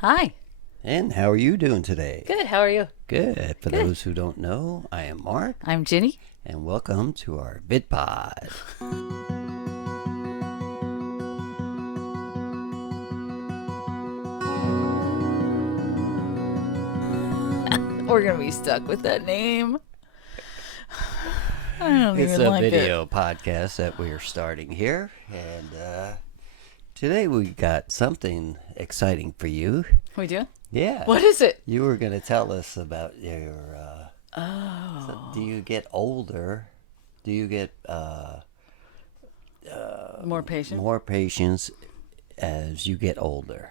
Hi. And how are you doing today? Good. How are you? Good. For Good. those who don't know, I am Mark, I'm Ginny. and welcome to our VidPod. We're going to be stuck with that name. I don't It's even a like video it. podcast that we are starting here, and today we got something exciting for you. We do? Yeah. What is it? You were going to tell us about your. Do Oh. you get older? Do you get More patient? more patience as you get older?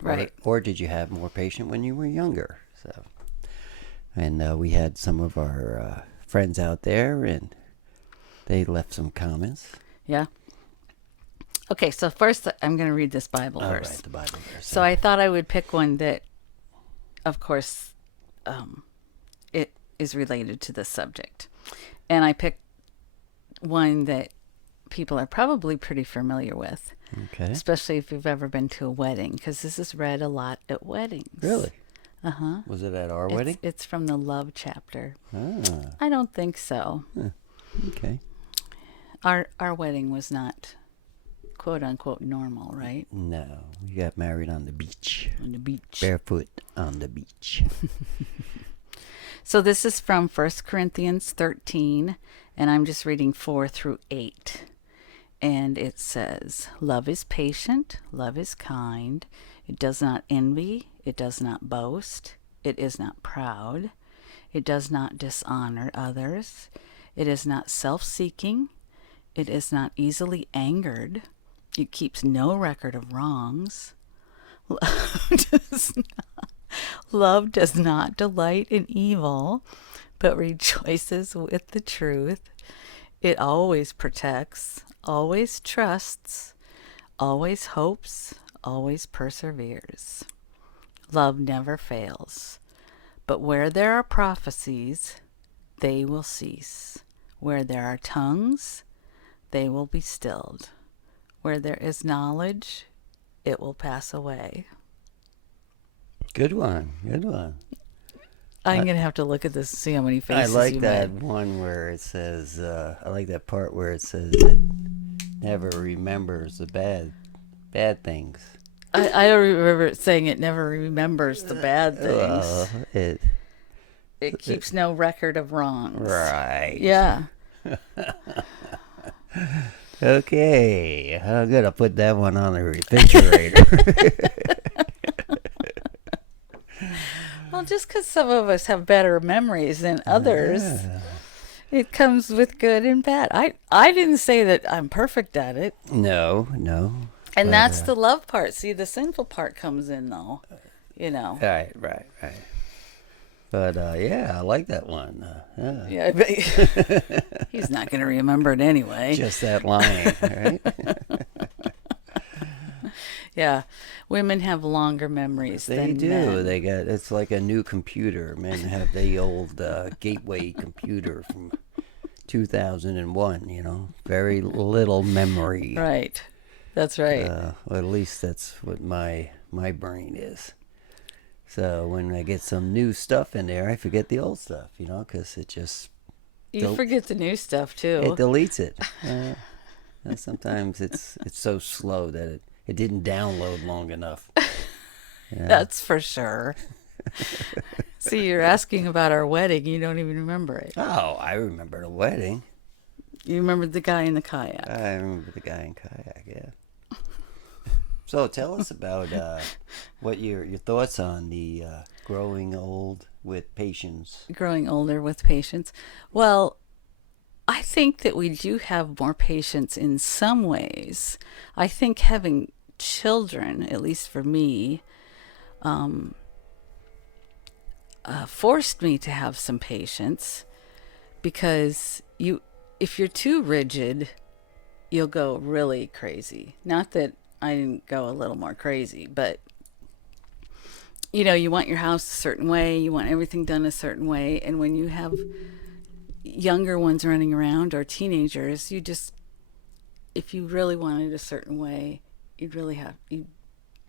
Right. Or did you have more patience when you were younger? So, and we had some of our friends out there, and they left some comments. Yeah. Okay, so first I'm going to read this Bible All verse. right, the Bible verse. So I thought I would pick one that, of course, it is related to this subject. And I picked one that people are probably pretty familiar with, Okay. especially if you've ever been to a wedding, because this is read a lot at weddings. Really? Uh-huh. Was it at our wedding? It's from the love chapter. Ah, I don't think so. okay. Our wedding was not quote unquote normal, right? No, we got married on the beach. On the beach. Barefoot on the beach. So this is from 1 Corinthians 13, and I'm just reading 4 through 8. And it says, "Love is patient, love is kind. It does not envy, it does not boast, it is not proud, it does not dishonor others, it is not self-seeking, it is not easily angered, it keeps no record of wrongs. Love does not delight in evil, but rejoices with the truth. It always protects, always trusts, always hopes, always perseveres. Love never fails. But where there are prophecies, they will cease. Where there are tongues, they will be stilled. Where there is knowledge, it will pass away." Good one. Good one. I'm going to have to look at this and see how many I faces like you that made. one where it says, I like that part where it says it never remembers the bad things. I don't remember it saying it never remembers the bad things. It keeps no record of wrongs. Right. Yeah. Okay, I'm going to put that one on the refrigerator. Well, just because some of us have better memories than others, Yeah. it comes with good and bad. I didn't say that I'm perfect at it. No. And But, that's the love part. See, the sinful part comes in, though. You know. Right. But, yeah, I like that one. Yeah. Yeah, but he's not going to remember it anyway. Just that line, right? Yeah. Women have longer memories They than do. men. It's like a new computer. Men have the old gateway computer from 2001, very little memory. Right. That's right. Well, at least that's what my brain is. So when I get some new stuff in there, I forget the old stuff, because it just You forget the new stuff, it too. deletes it. And sometimes it's so slow that it didn't download long enough. Yeah. That's for sure. See, you're asking about our wedding. You don't even remember it. Oh, I remember the wedding. You remember the guy in the kayak. I remember the guy in kayak, yeah. So tell us about what your thoughts on the growing old with patience. Growing older with patience. Well, I think that we do have more patience in some ways. I think having children, at least for me, forced me to have some patience, because if you're too rigid, you'll go really crazy. Not that I didn't go a little more crazy, but you want your house a certain way, you want everything done a certain way, and when you have younger ones running around or teenagers, if you really wanted a certain way, you'd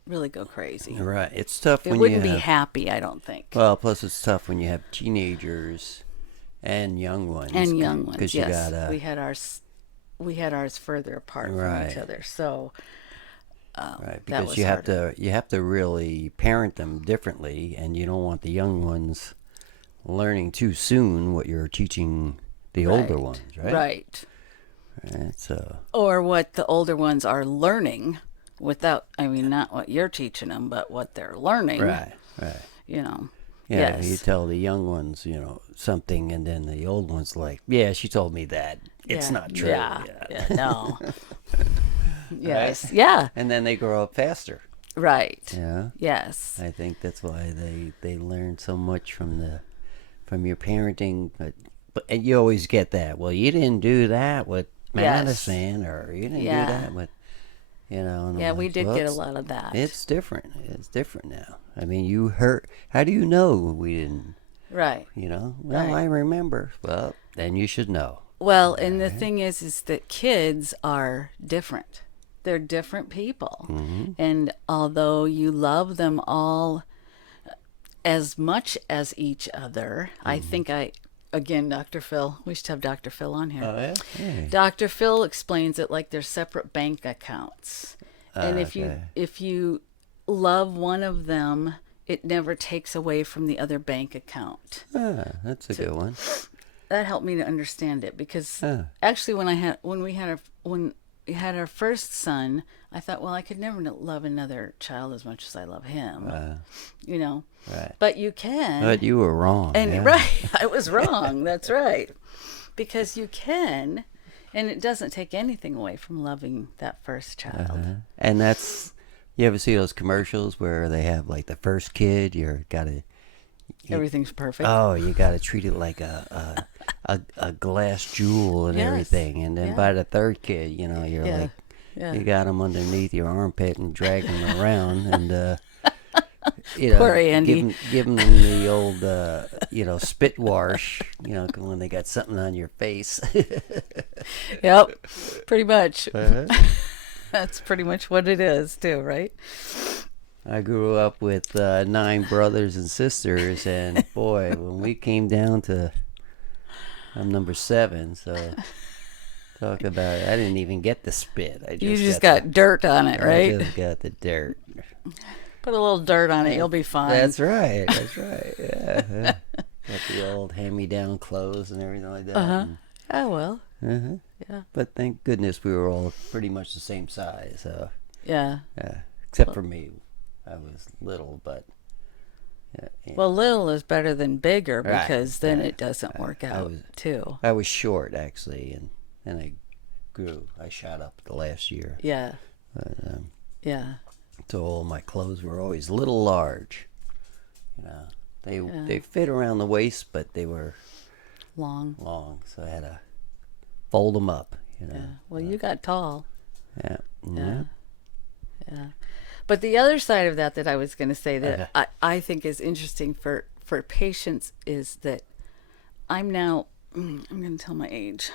really go crazy. Right. It's tough It when you wouldn't be have. happy, I don't think. Well, plus it's tough when you have teenagers and young ones, And young ones, because you yes. gotta. We had ours further apart from each Right. other, so Right, that because was harder. you have to really parent them differently, and you don't want the young ones learning too soon what you're teaching the older Right. ones, right? Right. Right. So Or what the older ones are learning without, I mean, not what you're teaching them, but what they're learning, right, right. you know. Yeah, you Yes. tell the young ones, something, and then the old ones like, yeah, she told me that. It's Yeah. not true. Yeah. Yeah. Yeah. No. Right? Yes. Yeah. And then they grow up faster. Right. Yeah. Yes. I think that's why they learn so much from your parenting, but and you always get that. Well, you didn't do that with Yes. Madison, or you didn't do Yeah. that with, and I'm Yeah, we like, did well, get a lot of that. it's different. It's different now. I mean, you hurt. How do you know we didn't? Right. Well, Right. I remember. Well, then you should know. Well, and the Right? thing is that kids are different. They're different people. Mm-hmm. And although you love them all as much as each other, I think again, Dr. Phil, we should have Dr. Phil on here. Oh yeah. Hey. Dr. Phil explains it like they're separate bank accounts. And Okay. if you love one of them, it never takes away from the other bank account. That's a good one. That helped me to understand it because Huh. actually when we had our first son, I thought, well, I could never love another child as much as I love him, you know. Right. But you can. But you were wrong. And yeah. right, I was wrong. That's right. Because you can, and it doesn't take anything away from loving that first child. And that's, you ever see those commercials where they have like the first kid, Everything's perfect. you gotta treat it like a glass jewel and Yes. everything, and then Yeah. by the third kid, you're Yeah. like, Yeah. you got him underneath your armpit and dragging him around, and Poor Andy. give him the old spit wash, when they got something on your face. Yep. Pretty much. Uh-huh. That's pretty much what it is, too, right? I grew up with 9 brothers and sisters, and boy, when we came down to, I'm number 7, so talk about it. I didn't even get the spit. You just got dirt on it, I right? just got the dirt. Put a little dirt on it, you'll be fine. That's right. That's right. Yeah. Got the old hand-me-down clothes and everything like that. Uh-huh. Oh, well. Uh-huh. Yeah. But thank goodness we were all pretty much the same size. So, Yeah. except for me, I was little, but. Yeah. Well, little is better than bigger Right. because then Right. it doesn't work out, too. I was short actually, and I grew. I shot up the last year. Yeah. But, Yeah. so all my clothes were always a little large. They fit around the waist, but they were Long. long, so I had to fold them up. Yeah. Well, you got tall. Yeah. Yeah. Yeah. But the other side of that I was going to say that I think is interesting for patients is that I'm now, I'm going to tell my age.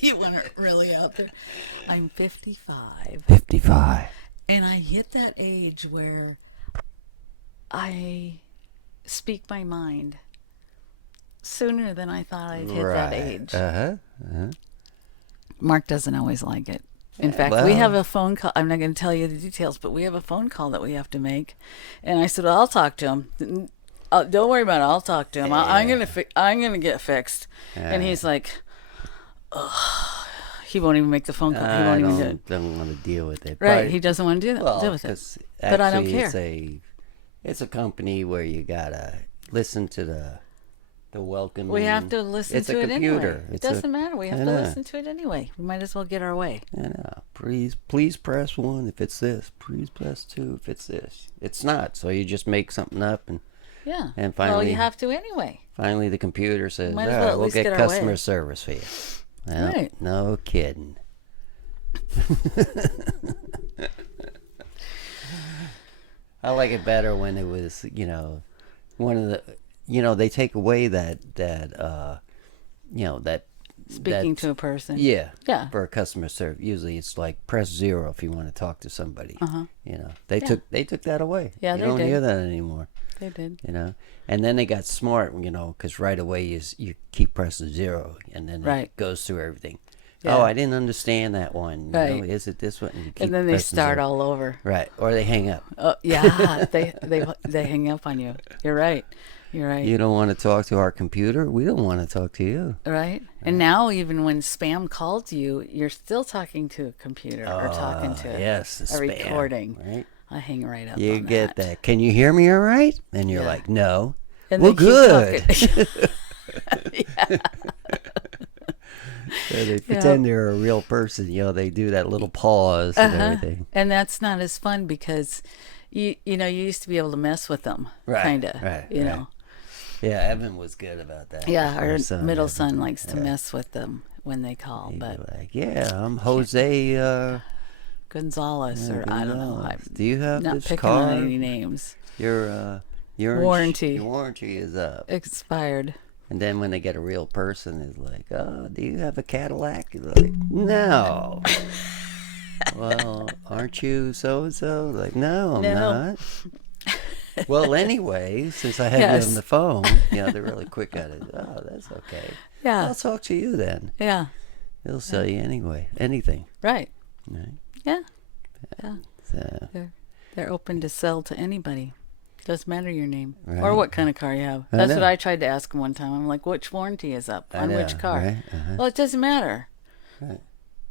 You want it really out there? I'm 55. 55. And I hit that age where I speak my mind sooner than I thought I'd hit that age. Mark doesn't always like it. In fact, we have a phone call. I'm not going to tell you the details, but we have a phone call that we have to make. And I said, well, I'll talk to him. Don't worry about it. I'll talk to him. I'm gonna get fixed. And he's like, ugh. He won't even make the phone call. He won't even do it. Don't want to deal with it. Right? He doesn't want to deal with it. But I don't care. It's a company where you gotta listen to the welcome. We have to listen to it anyway. It doesn't matter. We have to know. listen to it anyway. We might as well get our way. Please press 1 if it's this. Please press 2 if it's this. It's not. So you just make something up, and Yeah. And finally, well, you have to anyway. Finally, the computer says, Might "All as well right, at we'll least get get our customer way." service for you." Well, Right. no kidding. I like it better when it was, one of the, they take away that Speaking to a person. Yeah. Yeah. For a customer service, usually it's like press 0 if you want to talk to somebody. Uh-huh. You know, they Yeah. took that away. Yeah, you they don't did. hear that anymore. They did. You know, and then they got smart. You know, because right away you keep pressing 0, and then Right. it goes through everything. Yeah. Oh, I didn't understand that one. You know, Right. is it this one? And you keep And then they pressing start 0. all over. Right, or they hang up. Oh, yeah. They hang up on you. You're right. You're right. You don't want to talk to our computer. We don't want to talk to you. Right. And now even when spam calls you, you're still talking to a computer or talking to yes, the a spam, recording. right? I hang right up You on get that. Can you hear me all right? And you're Yeah. like, no. And Well, they keep good. talking. Yeah. So they pretend they're a real person. You know, they do that little pause and everything. And that's not as fun because you used to be able to mess with them, Right, kind of, right, you right. know. Yeah, Evan was good about that. Yeah, our son, middle Evan. son likes to mess with them when they call, He'd but be like, yeah, I'm Jose. Gonzalez or I don't know. Gonzalez. I'm Do you have not this picking car? on any names. Your Warranty. Your warranty is up. Expired. And then when they get a real person, it's like, oh, do you have a Cadillac? You're like, no. Well, aren't you so-and-so? Like, no, I'm not. Well, anyway, since I have you on the phone, they're really quick at it. Oh, that's okay. Yeah. I'll talk to you then. Yeah. They'll sell you anyway, anything. Right. Right? Yeah. Yeah. So, They're open to sell to anybody. Doesn't matter your name Right. or what kind of car you have. I That's know. what I tried to ask them one time. I'm like, which warranty is up on which car? Right? Uh-huh. Well, it doesn't matter. Right.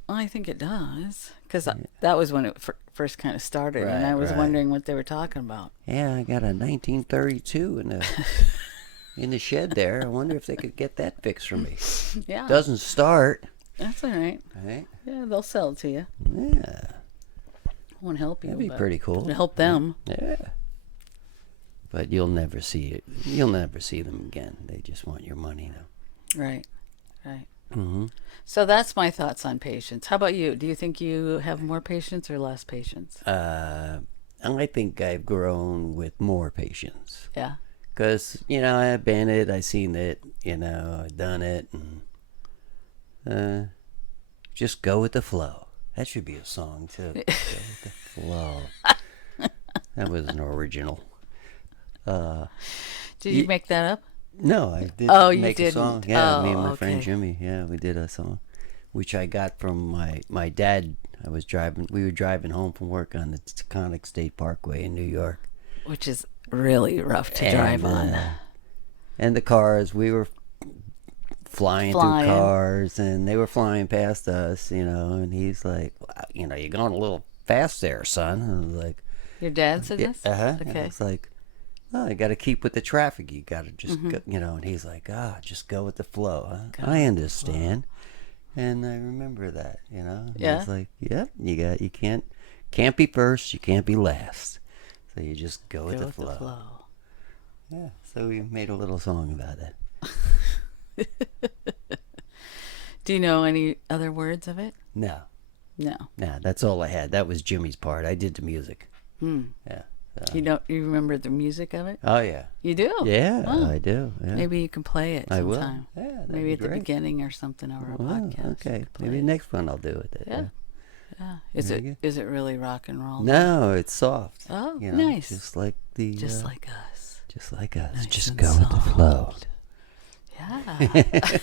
Well, I think it does because that was when it first kind of started, and I was wondering what they were talking about. Yeah, I got a 1932 in the shed there. I wonder if they could get that fixed for me. Yeah. Doesn't start. That's all right. Right? Yeah, they'll sell it to you. Yeah. Won't help you. That'd be but pretty cool. it'll help them. Yeah. But you'll never see it. You'll never see them again. They just want your money now. Right. Right. Mm-hmm. So that's my thoughts on patience. How about you? Do you think you have more patience or less patience? I think I've grown with more patience. Yeah. Because, I've been it. I've seen it. I've done it. And just go with the flow. That should be a song, too. Go with the flow. That was an original. Did you make that up? No, I did make a song. Yeah, me and my friend Jimmy. Yeah, we did a song, which I got from my dad. We were driving home from work on the Taconic State Parkway in New York. Which is really rough to drive on. And the cars, we were flying through cars, and they were flying past us, and he's like, wow, you're going a little fast there, son. And I was like, your dad said this? Uh-huh. Okay. And it's like, oh, you got to keep with the traffic. You got to just, go, and he's like, just go with the flow. Huh? I understand. And I remember that, And Yeah. it's like, yep, you can't be first, you can't be last. So you just go with the flow. Yeah, so we made a little song about it. Do you know any other words of it? No, No. that's all I had. That was Jimmy's part. I did the music. Yeah. You remember the music of it? Oh, yeah. You do? Yeah, Oh. I do. Yeah. Maybe you can play it I will. sometime. Yeah, that'd Maybe be at the great. beginning or something of our Oh, podcast. okay. you could play Maybe it. next one I'll do with it. Yeah. Yeah. Is Very good. it really rock and roll? No, it's soft. Oh, nice. Just like the. Just like us. Just like us. Nice just and go with the flow. soft. Yeah.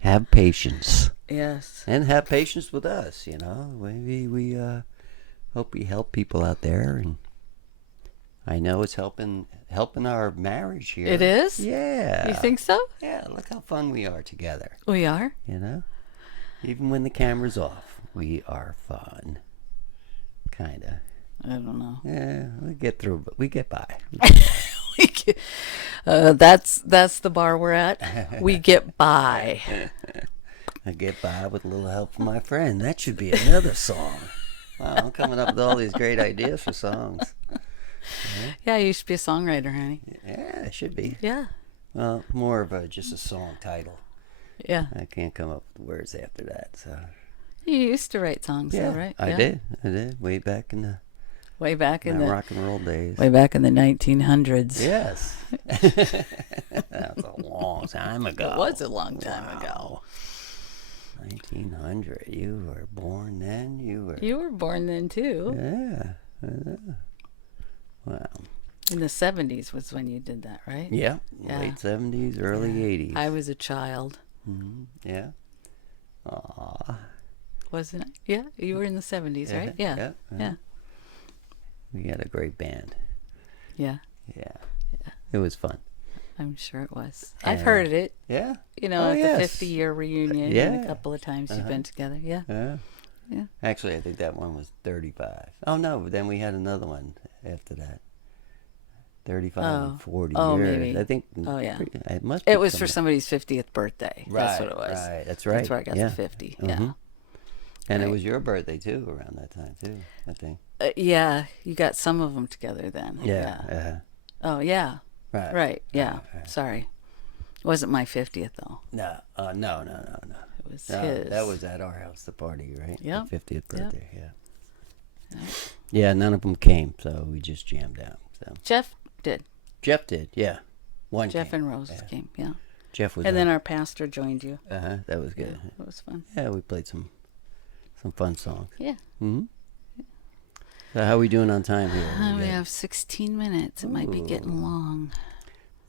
Have patience. Yes. And have patience with us, Maybe we hope we help people out there, and I know it's helping our marriage here. It is? Yeah. You think so? Yeah, look how fun we are together. We are? Even when the camera's off, we are fun. Kinda. I don't know. Yeah, we get through, but we get by. That's the bar we're at. We get by. I get by with a little help from my friend. That should be another song. Wow, I'm coming up with all these great ideas for songs. Yeah, you should be a songwriter, honey. Yeah, it should be. Yeah. Well, more of just a song title. Yeah. I can't come up with words after that. So You used to write songs, though, right? I did. Way back in the Way back in My the rock and roll days. way back in the 1900s. Yes. That's a long time ago. It was a long time ago. Wow. 1900. You were born then? You were born then too. Yeah. Wow. In the 70s was when you did that, right? Yeah. Yeah. Late 70s, early 80s. I was a child. Yeah. Aw. Wasn't it? Yeah, you were in the 70s, right? Yeah. Yeah. We had a great band. Yeah. Yeah. It was fun. I'm sure it was. I've heard it. Yeah. You know, at the 50-year reunion Yeah. and a couple of times you've been together. Yeah. Yeah. Actually, I think that one was 35. Oh, no, but then we had another one after that. 35 and 40 Oh, years. maybe. I think. Oh, yeah. It must be It was for somebody's 50th birthday. Right, That's what it was. Right, that's right. That's where I got the 50. Yeah. And Right. it was your birthday, too, around that time, too, I think. Yeah, you got some of them together then. Yeah. Oh, yeah. Right. Right. Yeah. Right. Sorry. It wasn't my 50th, though. No. No. It was No, his. that was at our house, the party, right? Yep. The 50th birthday, Yep. Yeah, none of them came, so we just jammed out. So Jeff did. Jeff did, yeah. One Jeff came. and Rose came, yeah. Jeff was And then our pastor joined you. that was good. Yeah, it was fun. Yeah, we played some fun songs. Yeah. So how are we doing on time here? We have 16 minutes. It might be getting long.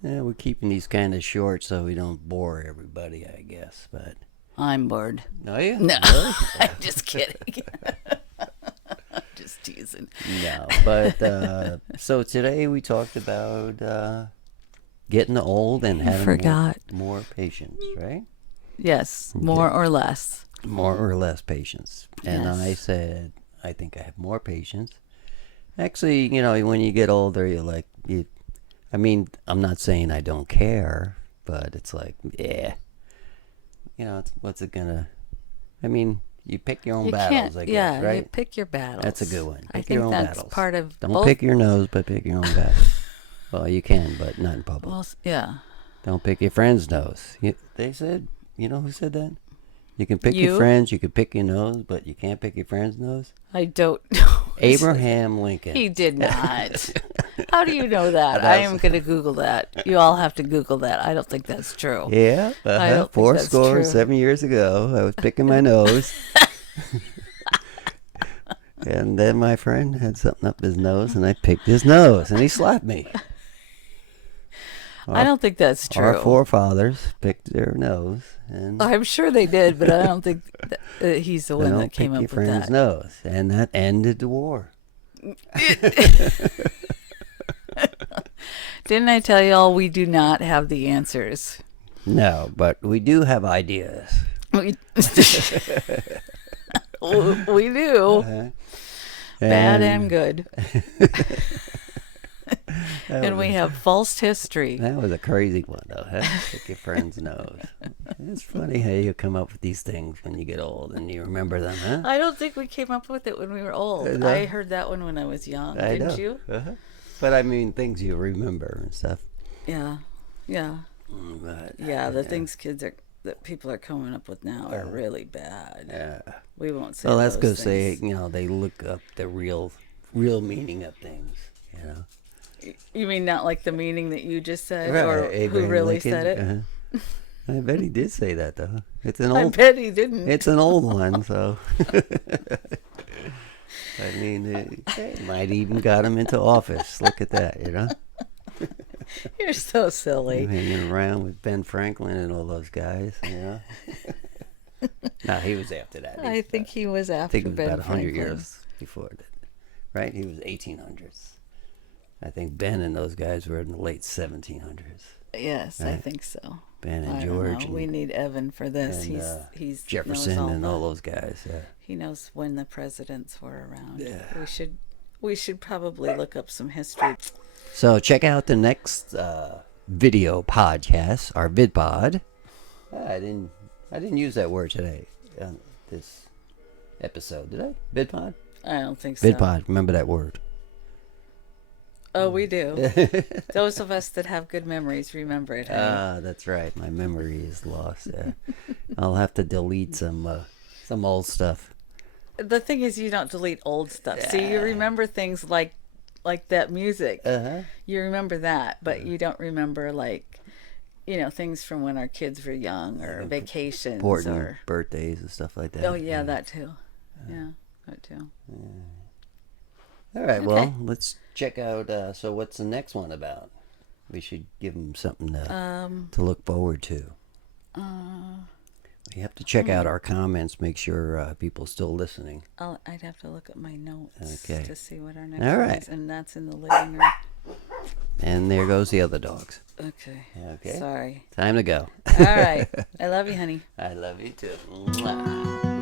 Yeah, we're keeping these kind of short so we don't bore everybody, I guess. But I'm bored. are you? No, Really? I'm just kidding. Just teasing. No, but so today we talked about getting old and having more patience, right? Yes, more or less. More or less patience. And Yes. I said, I think I have more patience. Actually, you know, when you get older, you're like, I mean, I'm not saying I don't care, but it's like, yeah. You know, what's it gonna, I mean, you pick your own battles, I guess, yeah, right? you pick your battles. That's a good one. I Pick your think own that's battles. part of Don't both. pick your nose, but pick your own battles. Well, you can, but not in public. Well, yeah. Don't pick your friend's nose. They said, you know who said that? You can pick your You? friends, you can pick your nose, but you can't pick your friend's nose? I don't know. Abraham Lincoln. He did not. How do you know that? I am going to Google that. You all have to Google that. I don't think that's true. Yeah, I don't think four that's score true. 7 years ago, I was picking my nose. And then my friend had something up his nose, and I picked his nose, and he slapped me. I don't think that's true. Our forefathers picked their nose, and I'm sure they did, but I don't think he's the they one don't that came pick up your with friend's that. nose, and that ended the war. Didn't I tell y'all we do not have the answers? No, but we do have ideas. We, we do. Bad and good. And we have false history. That was a crazy one, though. Huh? Pick your friend's nose. It's funny how you come up with these things when you get old and you remember them, huh? I don't think we came up with it when we were old. No. I heard that one when I was young. I Didn't know. you? Uh-huh. But I mean, things you remember and stuff. Yeah. Yeah. But, Yeah, the things that people are coming up with now are really bad. Yeah. We won't say Well, that's those because they, things. they look up the real meaning of things, you know. You mean not like the meaning that you just said, Right, or Abraham who really Lincoln, said it? uh-huh. I bet he did say that, though. It's an I old. bet he didn't. It's an old one, so. I mean, it might even got him into office. Look at that, you know. You're so silly. Hanging around with Ben Franklin and all those guys, you know. No, he was after that. I think he was after I think it was Ben about 100 Franklin. years before that, right? He was 1800s. I think Ben and those guys were in the late 1700s. Yes, I Right. think so. Ben and I don't George know. and, We need Evan for this. and, He's Jefferson knows and all those guys. Yeah. He knows when the presidents were around. Yeah. We should probably look up some history. So check out the next video podcast, our VidPod. I didn't use that word today on this episode, did I? VidPod? I don't think so. VidPod, remember that word. Oh, we do. Those of us that have good memories remember it. Honey. Ah, that's right. My memory is lost. Yeah. I'll have to delete some old stuff. the thing is, you don't delete old stuff. So you remember things like that music. Uh-huh. You remember that, but you don't remember like, things from when our kids were young or vacations Important or. birthdays and stuff like that. Oh yeah, that too. Yeah, that too. All right, Okay. well, let's check out. So, what's the next one about? We should give them something to look forward to. You have to check out our comments. Make sure people still listening. I'd have to look at my notes Okay. to see what our next All one right. is, and that's in the living room. And there goes the other dogs. Okay. Okay. Sorry. Time to go. All right. I love you, honey. I love you too. Mwah.